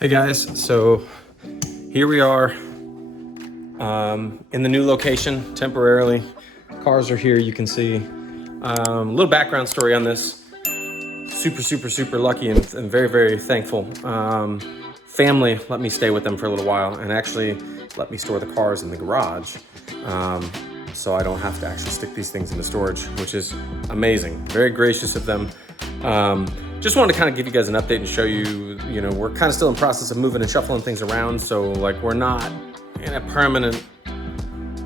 Hey guys, so here we are in the new location temporarily. Cars are here, you can see. A little background story on this. Super lucky and very thankful. Family let me stay with them for a little while and actually let me store the cars in the garage. So I don't have to actually stick these things into storage, which is amazing. Very gracious of them. Just wanted to kind of give you guys an update and show you, we're kind of still in process of moving and shuffling things around. So like we're not in a permanent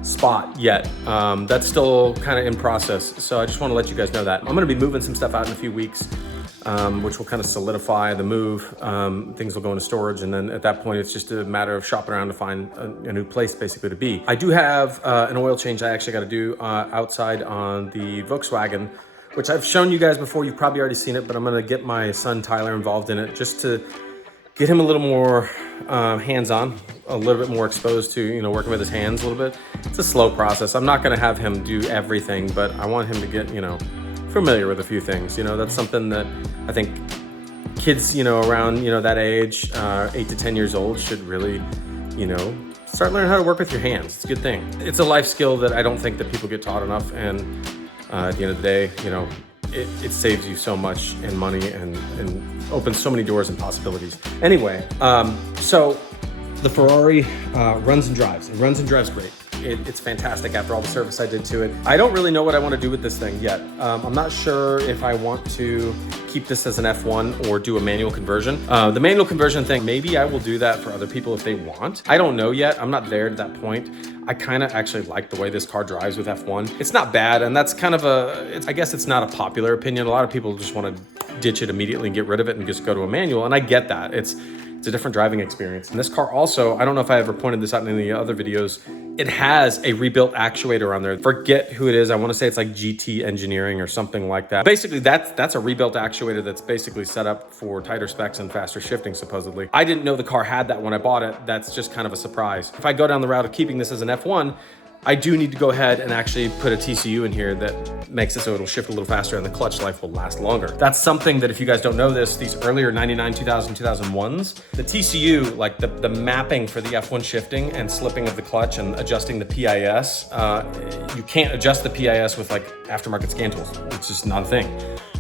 spot yet. That's still kind of in process. So I just want to let you guys know that. I'm going to be moving some stuff out in a few weeks, which will kind of solidify the move. Things will go into storage. And then at that point, it's just a matter of shopping around to find a new place basically to be. I do have an oil change I actually got to do outside on the Volkswagen, which I've shown you guys before. You've probably already seen it, but I'm gonna get my son Tyler involved in it just to get him a little more hands-on, a little bit more exposed to, working with his hands a little bit. It's a slow process. I'm not gonna have him do everything, but I want him to get, familiar with a few things. That's something that I think kids, around, that age, 8 to 10 years old should really, start learning how to work with your hands. It's a good thing. It's a life skill that I don't think that people get taught enough, and at the end of the day, it saves you so much in money and opens so many doors and possibilities. Anyway, so the Ferrari runs and drives. It runs and drives great. It's fantastic after all the service I did to it. I don't really know what I want to do with this thing yet. I'm not sure if I want to keep this as an F1 or do a manual conversion. The manual conversion thing, maybe I will do that for other people if they want. I don't know yet. I'm not there at that point. I kind of actually like the way this car drives with F1. It's not bad, and that's kind of I guess it's not a popular opinion. A lot of people just want to ditch it immediately and get rid of it and just go to a manual, and I get that. It's a different driving experience. And this car also, I don't know if I ever pointed this out in any other videos, it has a rebuilt actuator on there. Forget who it is. I want to say it's like GT Engineering or something like that. Basically, that's a rebuilt actuator that's basically set up for tighter specs and faster shifting, supposedly. I didn't know the car had that when I bought it. That's just kind of a surprise. If I go down the route of keeping this as an F1, I do need to go ahead and actually put a TCU in here that makes it so it'll shift a little faster and the clutch life will last longer. That's something that, if you guys don't know this, these earlier 99, 2000, 2001s, the TCU, like the mapping for the F1 shifting and slipping of the clutch and adjusting the PIS, you can't adjust the PIS with like aftermarket scan tools. It's just not a thing.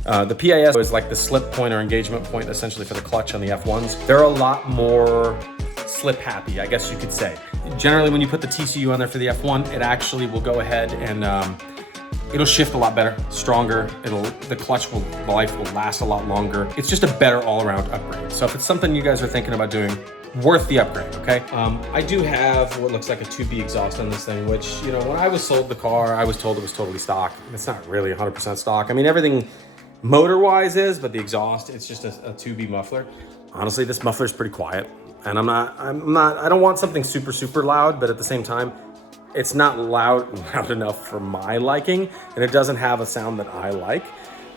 The PIS is like the slip point or engagement point essentially for the clutch on the F1s. They're a lot more slip happy, I guess you could say. Generally, when you put the TCU on there for the F1, it actually will go ahead and it'll shift a lot better, stronger. The clutch life will last a lot longer. It's just a better all-around upgrade. So if it's something you guys are thinking about doing, worth the upgrade, okay? I do have what looks like a 2B exhaust on this thing, which, when I was sold the car, I was told it was totally stock. It's not really 100% stock. I mean, everything motor-wise is, but the exhaust, it's just a 2B muffler. Honestly, this muffler is pretty quiet. And I don't want something super loud, but at the same time, it's not loud enough for my liking, and it doesn't have a sound that I like.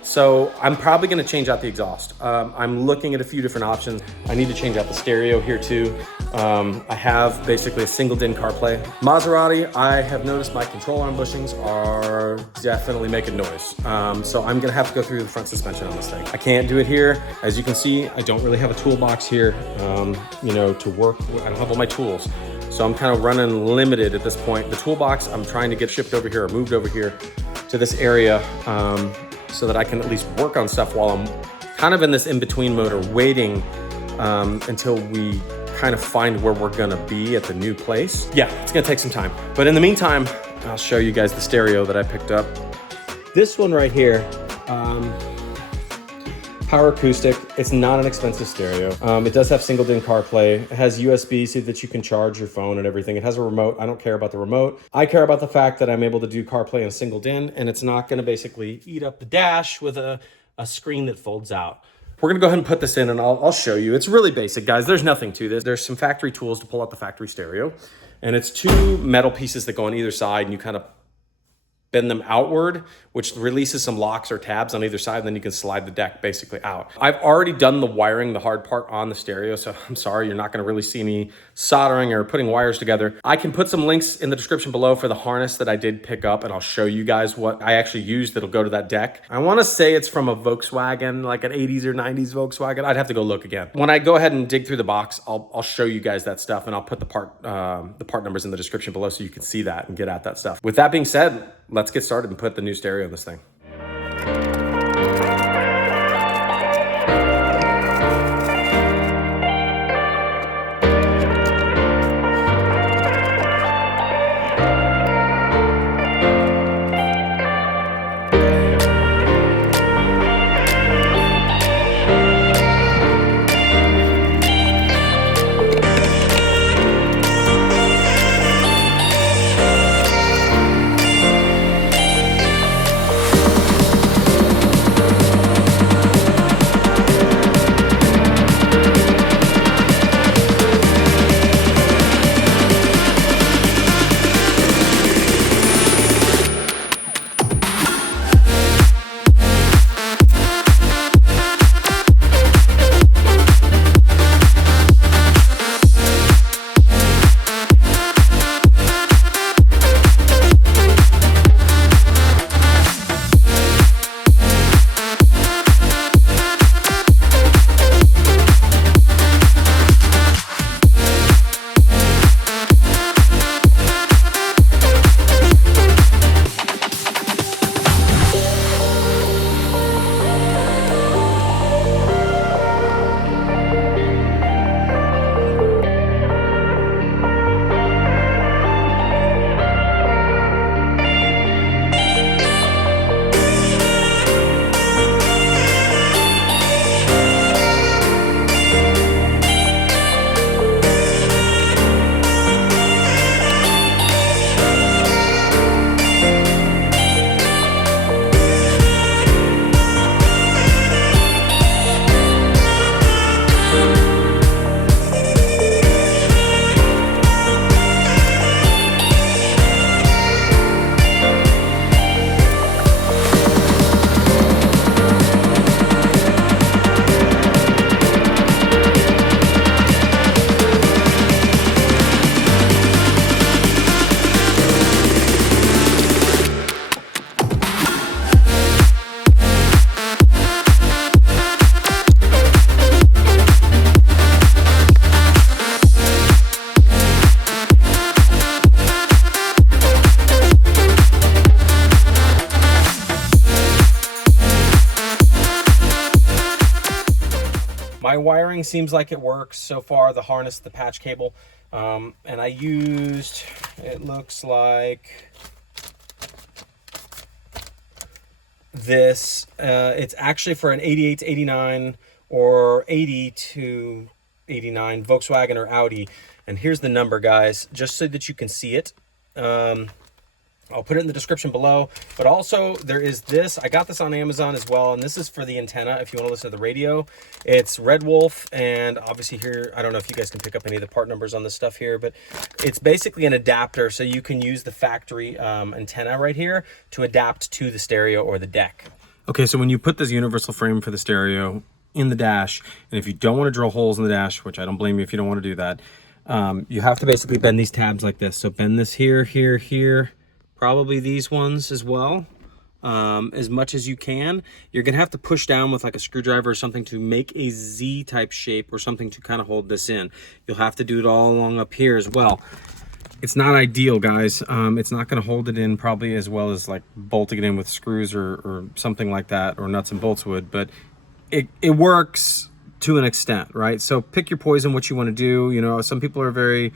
So I'm probably gonna change out the exhaust. I'm looking at a few different options. I need to change out the stereo here too. I have basically a single DIN CarPlay. Maserati, I have noticed my control arm bushings are definitely making noise. So I'm gonna have to go through the front suspension on this thing. I can't do it here. As you can see, I don't really have a toolbox here, to work. I don't have all my tools. So I'm kind of running limited at this point. The toolbox, I'm trying to get shipped over here or moved over here to this area, so that I can at least work on stuff while I'm kind of in this in-between mode or waiting until we kind of find where we're gonna be at the new place. Yeah, it's gonna take some time. But in the meantime, I'll show you guys the stereo that I picked up. This one right here, Power Acoustik. It's not an expensive stereo. It does have single DIN CarPlay. It has USB so that you can charge your phone and everything. It has a remote. I don't care about the remote. I care about the fact that I'm able to do CarPlay in single DIN, and it's not gonna basically eat up the dash with a screen that folds out. We're gonna go ahead and put this in and I'll show you. It's really basic, guys. There's nothing to this. There's some factory tools to pull out the factory stereo, and it's two metal pieces that go on either side, and you kind of bend them outward, which releases some locks or tabs on either side, and then you can slide the deck basically out. I've already done the wiring, the hard part on the stereo, so I'm sorry, you're not gonna really see me soldering or putting wires together. I can put some links in the description below for the harness that I did pick up, and I'll show you guys what I actually used that'll go to that deck. I wanna say it's from a Volkswagen, like an 80s or 90s Volkswagen. I'd have to go look again. When I go ahead and dig through the box, I'll show you guys that stuff, and I'll put the part numbers in the description below so you can see that and get at that stuff. With that being said, let's get started and put the new stereo in this thing. My wiring seems like it works so far, the harness, the patch cable, and I used, it looks like this. It's actually for an 88 to 89 or 80 to 89 Volkswagen or Audi. And here's the number, guys, just so that you can see it. I'll put it in the description below, but also there is this. I got this on Amazon as well, and this is for the antenna if you want to listen to the radio. It's Red Wolf, and obviously here, I don't know if you guys can pick up any of the part numbers on this stuff here, but it's basically an adapter, so you can use the factory antenna right here to adapt to the stereo or the deck. Okay, so when you put this universal frame for the stereo in the dash, and if you don't want to drill holes in the dash, which I don't blame you if you don't want to do that, you have to basically bend these tabs like this. So bend this here, here, here, probably these ones as well, as much as you can. You're gonna have to push down with like a screwdriver or something to make a Z type shape or something to kind of hold this in. You'll have to do it all along up here as well. It's not ideal, guys. It's not gonna hold it in probably as well as like bolting it in with screws or something like that, or nuts and bolts would, but it works to an extent, right? So pick your poison, what you want to do. You know, some people are very,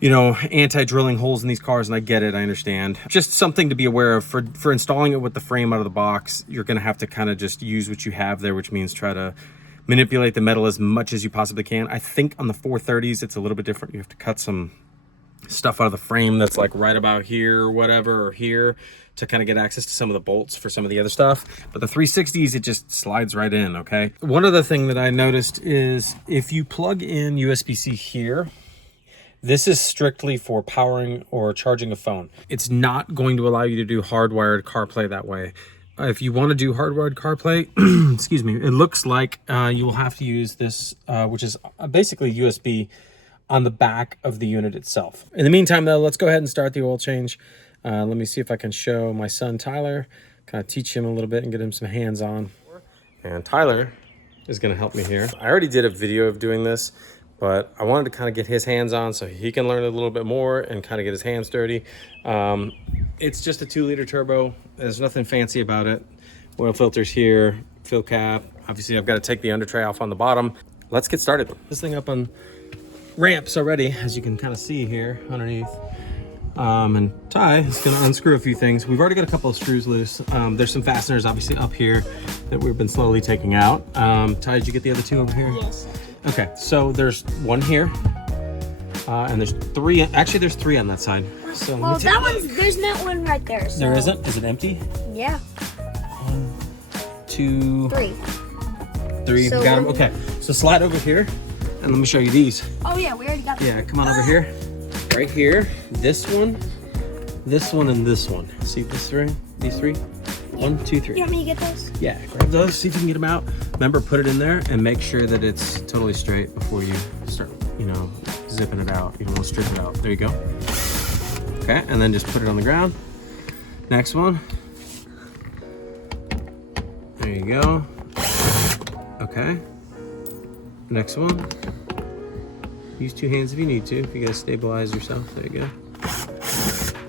you know, anti-drilling holes in these cars, and I get it, I understand. Just something to be aware of for installing it with the frame out of the box. You're gonna have to kind of just use what you have there, which means try to manipulate the metal as much as you possibly can. I think on the 430s, it's a little bit different. You have to cut some stuff out of the frame that's like right about here or whatever, or here, to kind of get access to some of the bolts for some of the other stuff. But the 360s, it just slides right in, okay? One other thing that I noticed is if you plug in USB-C here, This is strictly for powering or charging a phone. It's not going to allow you to do hardwired CarPlay that way. If you want to do hardwired CarPlay, excuse me, it looks like you will have to use this, which is basically USB on the back of the unit itself. In the meantime, though, let's go ahead and start the oil change. Let me see if I can show my son, Tyler, kind of teach him a little bit and get him some hands-on. And Tyler is going to help me here. I already did a video of doing this, but I wanted to kind of get his hands on so he can learn a little bit more and kind of get his hands dirty. It's just a 2-liter turbo. There's nothing fancy about it. Oil filters here, fill cap. Obviously, I've got to take the undertray off on the bottom. Let's get started. This thing up on ramps already, as you can kind of see here underneath. And Ty is going to unscrew a few things. We've already got a couple of screws loose. There's some fasteners obviously up here that we've been slowly taking out. Ty, did you get the other two over here? Yes. Okay, so there's one here, and there's three. Actually, there's three on that side. So well, that one's, there's not one right there. So. There isn't? Is it empty? Yeah. 1, 2, 3. 3. So We got them. Okay, so slide over here, and let me show you these. Oh yeah, we already got them. Yeah, come on over here. Right here, this one, and this one. See this three? These three? 1, 2, 3. You want me to get those? Yeah, grab those, see if you can get them out. Remember, put it in there and make sure that it's totally straight before you start, you know, zipping it out. You don't want to strip it out. There you go. Okay, and then just put it on the ground. Next one. There you go. Okay. Next one. Use 2 hands if you need to, if you gotta stabilize yourself. There you go.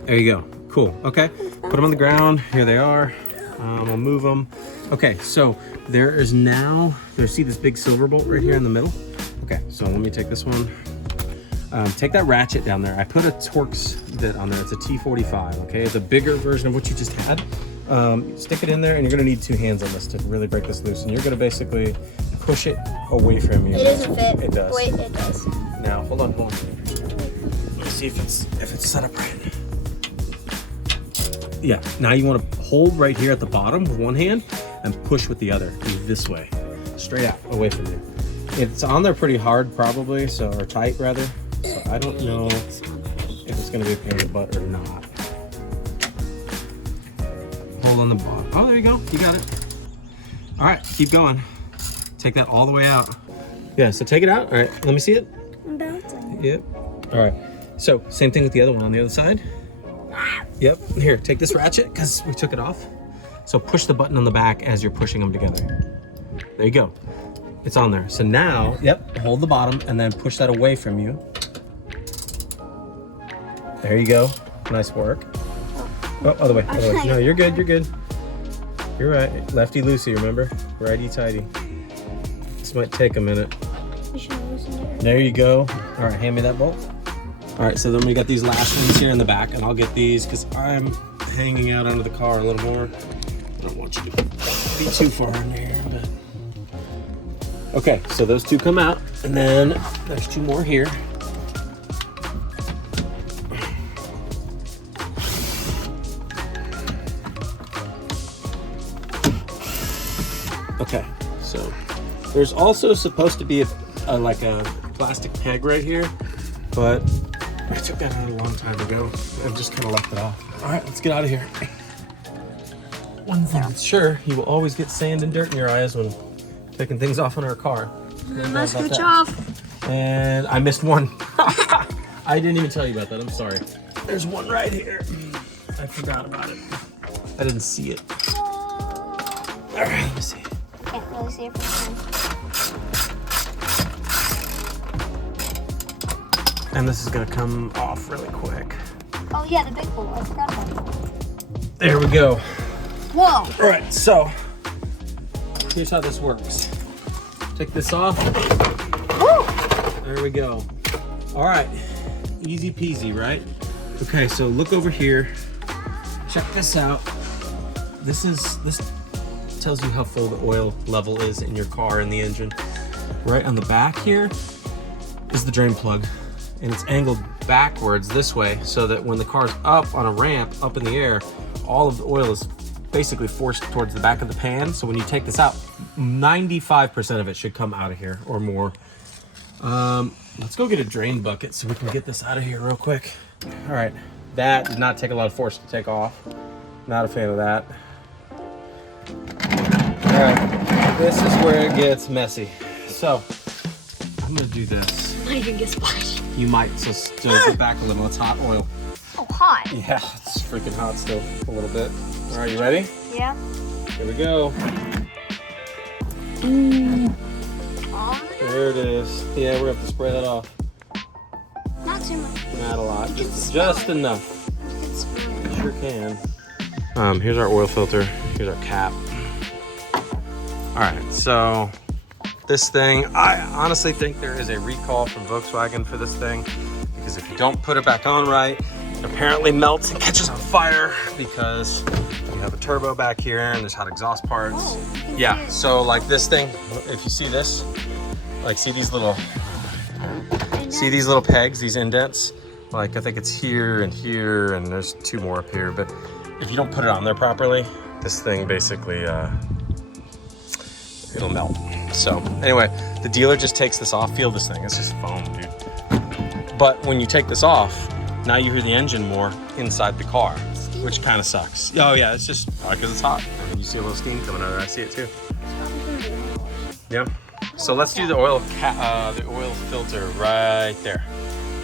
There you go. Cool. Okay. Put them on the ground. Here they are. We'll move them. Okay, so there is now, see this big silver bolt right here in the middle? Okay, so let me take this one. Take that ratchet down there. I put a Torx bit on there. It's a T45, okay? It's a bigger version of what you just had. Stick it in there, and you're gonna need 2 hands on this to really break this loose. And you're gonna basically push it away from you. It doesn't fit. It does. Wait, it does. Now, hold on. Let me see if it's set up right. Yeah, now you want to hold right here at the bottom with one hand and push with the other this way, straight out, away from you. It's on there pretty hard probably, or tight rather. So I don't know if it's going to be a pain in the butt or not. Hold on the bottom. Oh, there you go. You got it. All right, keep going. Take that all the way out. Yeah, so take it out. All right, let me see it. I'm bouncing. Yep. All right. So same thing with the other one on the other side. Yep. Here, take this ratchet because we took it off. So push the button on the back as you're pushing them together. There you go. It's on there. So now, yep, hold the bottom and then push that away from you. There you go. Nice work. Oh, other way. Other way. No, you're good. You're good. You're right. Lefty loosey, remember? Righty tighty. This might take a minute. There you go. All right, hand me that bolt. All right, so then we got these last ones here in the back, and I'll get these because I'm hanging out under the car a little more. I don't want you to be too far in there. But... Okay, so those 2 come out, and then there's 2 more here. Okay, so there's also supposed to be like a plastic peg right here, but I took that out a long time ago. I've just kind of left it off. All right, let's get out of here. One thing that's sure, you will always get sand and dirt in your eyes when taking things off in our car. Must switch off. And I missed one. I didn't even tell you about that. I'm sorry. There't one right here. I forgot about it. I didn't see it. All right, let me see. Can't really see it from here. And this is gonna come off really quick. Oh yeah, the big bowl. I forgot about that. There we go. Whoa. All right, so here's how this works. Take this off. Woo. There we go. All right, easy peasy, right? Okay, so look over here. Check this out. This tells you how full the oil level is in your car and the engine. Right on the back here is the drain plug. And it's angled backwards this way so that when the car's up on a ramp, up in the air, all of the oil is basically forced towards the back of the pan. So when you take this out, 95% of it should come out of here or more. Let's go get a drain bucket so we can get this out of here real quick. All right, that did not take a lot of force to take off. Not a fan of that. All right, this is where it gets messy. So I'm gonna do this. I might even get splashed. You might, so go back a little. It's hot oil. Oh, hot. Yeah, it's freaking hot still a little bit. All right, you ready? Yeah. Here we go. There it is. Yeah, we're gonna have to spray that off. Not too much. Not a lot, You can just smell it. enough. You can smell it. Sure can. Here's our oil filter. Here's our cap. All right, so this thing, I honestly think there is a recall from Volkswagen for this thing, because if you don't put it back on right, it apparently melts and catches on fire because you have a turbo back here and there's hot exhaust parts. Oh, you can Yeah, see it. so like this thing, if you see this, like see these little pegs, these indents? Like I think it's here and here, and there's two more up here, but if you don't put it on there properly, this thing basically, it'll melt. So anyway, the dealer just takes this off. Feel this thing, it's just foam, dude. But when you take this off, now you hear the engine more inside the car, which kind of sucks. Oh yeah, it's just because it's hot. I mean, you see a little steam coming out of there. I see it too. Yeah. So let's do the oil filter right there.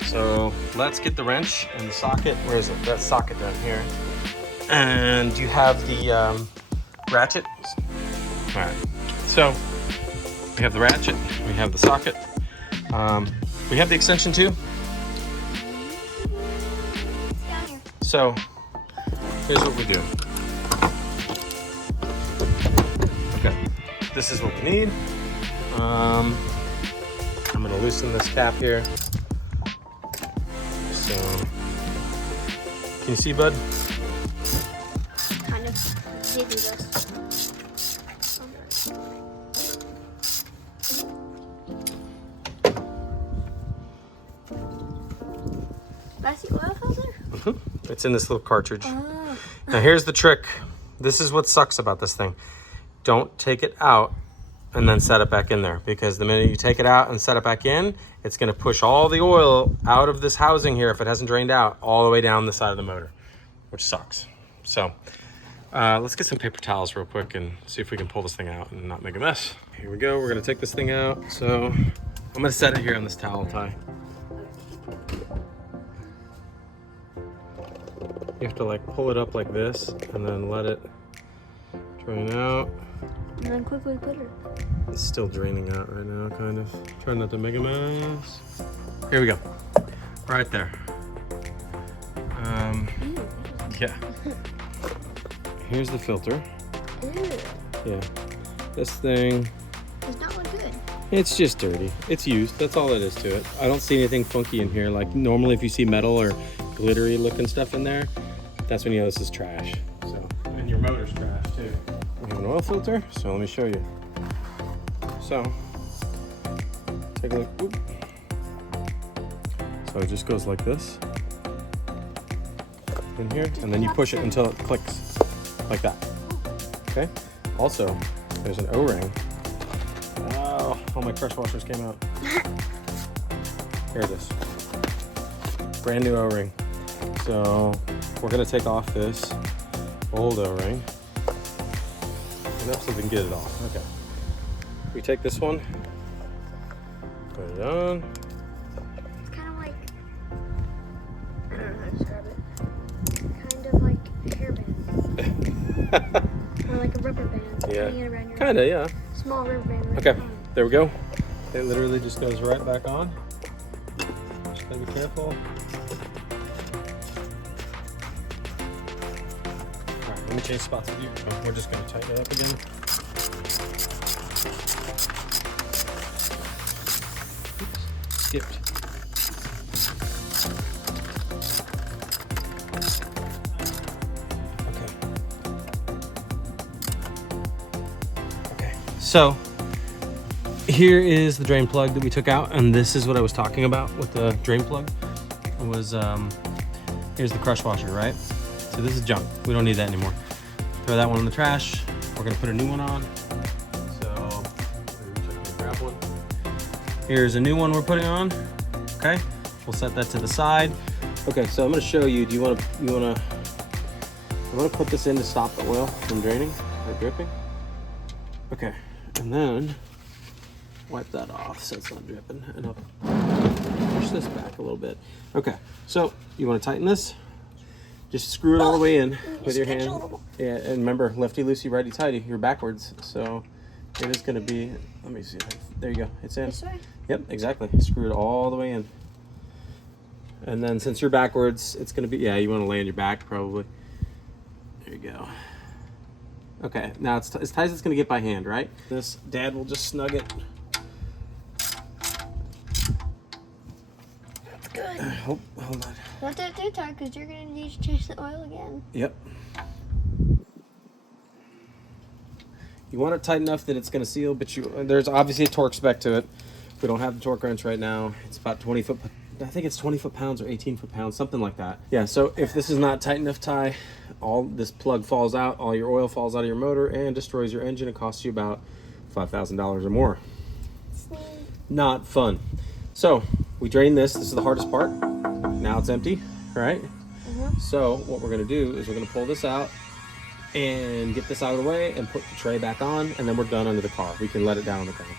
So let's get the wrench and the socket. Where is it? That socket down here. And you have the ratchet. All right. So we have the ratchet. We have the socket. We have the extension too. Down here. So here's what we do. Okay, this is what we need. I'm gonna loosen this cap here. So, can you see, bud? Kind of. Maybe this. That's the oil filter? It's in this little cartridge. Oh. Now here's the trick. This is what sucks about this thing. Don't take it out and then set it back in there, because the minute you take it out and set it back in, it's gonna push all the oil out of this housing here, if it hasn't drained out, all the way down the side of the motor, which sucks. So let's get some paper towels real quick and see if we can pull this thing out and not make a mess. Here we go, we're gonna take this thing out. So I'm gonna set it here on this towel tie. You have to like pull it up like this and then let it drain out. And then quickly put it. It's still draining out right now, kind of. Try not to make a mess. Here we go. Right there. Yeah. Here's the filter. Ew. Yeah. This thing, Does not look good. it's just dirty. It's used. That's all it is to it. I don't see anything funky in here. Like normally if you see metal or glittery looking stuff in there, that's when you know this is trash. So, and your motor's trash too. We have an oil filter, so let me show you. So, take a look. Oop. So it just goes like this in here, and then you push it until it clicks like that. Okay. Also, there's an O-ring. Oh, all my crush washers came out. Here it is. Brand new O-ring. So we're gonna take off this old O-ring. Enough so we can get it off. Okay. We take this one, put it on. It's kind of like, I don't know how to describe it. Kind of like a hairband. Or like a rubber band. Yeah. Hanging around your Kinda, yeah. small rubber band. Right Okay, on. there we go. It literally just goes right back on. Just gotta be careful. Alright, let me change spots with you. We're just gonna tighten it up again. Oops, skipped. Okay, so here is the drain plug that we took out, and this is what I was talking about with the drain plug. It was, here's the crush washer, right? So this is junk. We don't need that anymore. Throw that one in the trash. We're gonna put a new one on. So, grab one. Here's a new one we're putting on. Okay, we'll set that to the side. Okay, so I'm gonna show you, I wanna put this in to stop the oil from draining or dripping. Okay, and then wipe that off so it's not dripping, and I'll push this back a little bit. Okay, so you wanna tighten this, just screw it all the way in with your hand. Yeah, and remember, lefty loosey, righty tighty, you're backwards, so it is gonna be, let me see, there you go, it's in. This way? Yep, exactly, screw it all the way in. And then since you're backwards, it's gonna be, yeah, you wanna lay on your back probably. There you go. Okay, now it's as tight as it's gonna get by hand, right? This, Dad will just snug it. That's good. Hold on. Don't do it too tight because you're going to need to change the oil again. Yep. You want it tight enough that it's gonna seal, but there's obviously a torque spec to it. We don't have the torque wrench right now. It's about 20 foot, I think it's 20 foot-pounds or 18 foot-pounds, something like that. Yeah, so if this is not tight enough tie, all this plug falls out, all your oil falls out of your motor and destroys your engine. It costs you about $5,000 or more. Not fun. So we drain this. This is the hardest part. Now it's empty, right? So what we're gonna do is we're gonna pull this out and get this out of the way and put the tray back on, and then we're done under the car. We can let it down on the ground.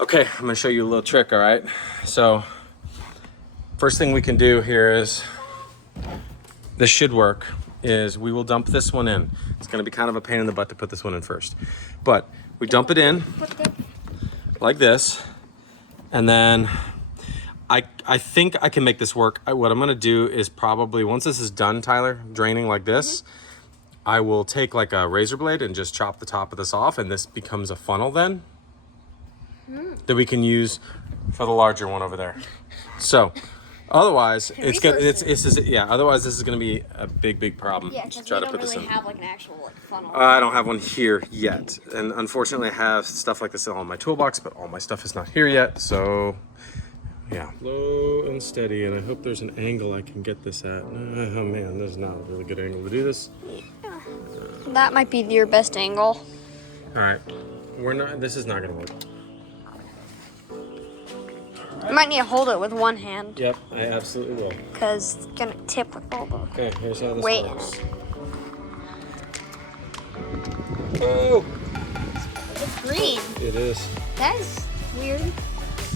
Okay, I'm gonna show you a little trick, all right? So, first thing we can do here is, this should work, is we will dump this one in. It's gonna be kind of a pain in the butt to put this one in first. But we dump it in, like this, and then I think I can make this work. What I'm gonna do is probably, once this is done, Tyler, draining like this, I will take like a razor blade and just chop the top of this off, and this becomes a funnel then. That we can use for the larger one over there. So otherwise otherwise this is going to be a big problem. Yeah, because try we to don't put really this in. have like an actual like funnel. I don't have one here yet, and unfortunately I have stuff like this on my toolbox, but all my stuff is not here yet, so yeah. Slow and steady, and I hope there's an angle I can get this at. Oh man, there's not a really good angle to do this. That might be your best angle. All right, this is not going to work. You might need to hold it with one hand. Yep, I absolutely will. Because it's going to tip with all the Okay, here's how this weight. works. Oh! It's green. It is. That is weird. I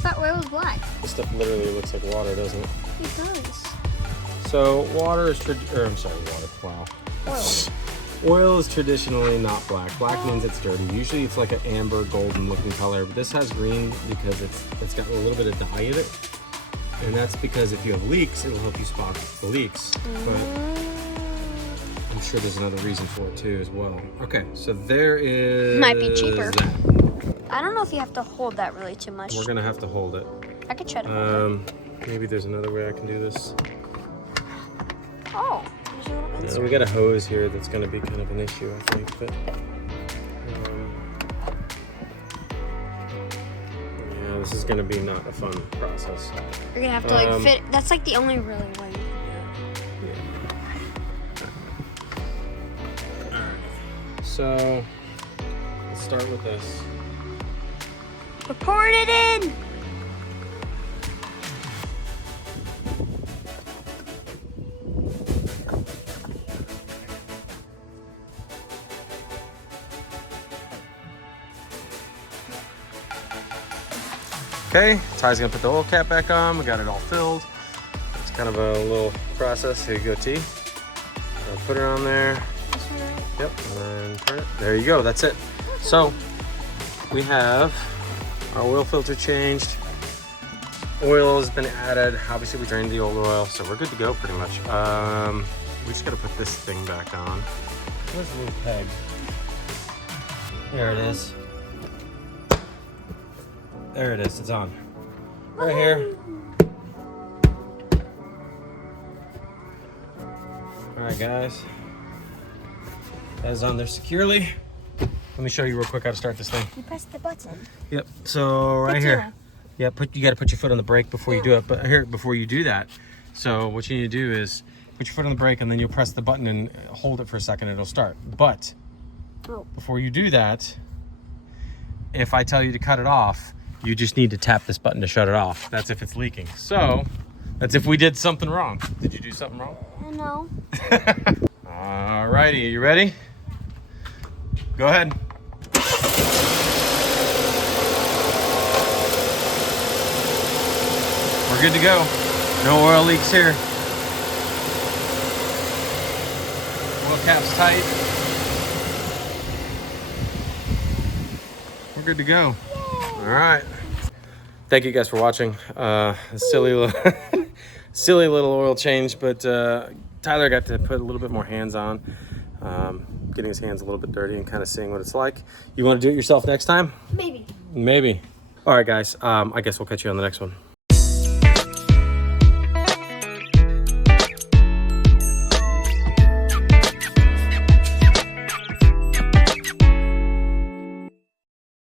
thought oil was black. This stuff literally looks like water, doesn't it? It does. So water is water. Wow. Oil is traditionally not black. Black means it's dirty. Usually it's like an amber golden looking color, but this has green because it's got a little bit of dye in it. And that's because if you have leaks, it'll help you spot the leaks. But I'm sure there's another reason for it too as well. Okay, so there is... Might be cheaper. That. I don't know if you have to hold that really too much. We're gonna have to hold it. I could try to hold it. Maybe there's another way I can do this. Oh, there's a little Yeah, insert. we got a hose here that's going to be kind of an issue, I think. But yeah, this is going to be not a fun process. You're gonna have to like fit. That's like the only really way. Alright, so let's start with this. We're pouring it in. Okay, Ty's gonna put the oil cap back on. We got it all filled. It's kind of a little process. Here you go, T. Put it on there. Yep, and then turn it. There you go, that's it. So we have our oil filter changed. Oil has been added. Obviously we drained the old oil, so we're good to go pretty much. We just gotta put this thing back on. Where's the little peg? There it is. There it is, it's on. Right here. All right, guys. That is on there securely. Let me show you real quick how to start this thing. You press the button. Yep, so right here. Yeah, you gotta put your foot on the brake before you do it. But here, before you do that, so what you need to do is put your foot on the brake and then you'll press the button and hold it for a second, it'll start. But before you do that, if I tell you to cut it off, you just need to tap this button to shut it off. That's if it's leaking. So, that's if we did something wrong. Did you do something wrong? No. Alrighty, you ready? Go ahead. We're good to go. No oil leaks here. Oil cap's tight. We're good to go. All right. Thank you guys for watching. Silly little oil change, but Tyler got to put a little bit more hands on, getting his hands a little bit dirty and kind of seeing what it's like. You want to do it yourself next time? Maybe. Maybe. All right, guys. I guess we'll catch you on the next one.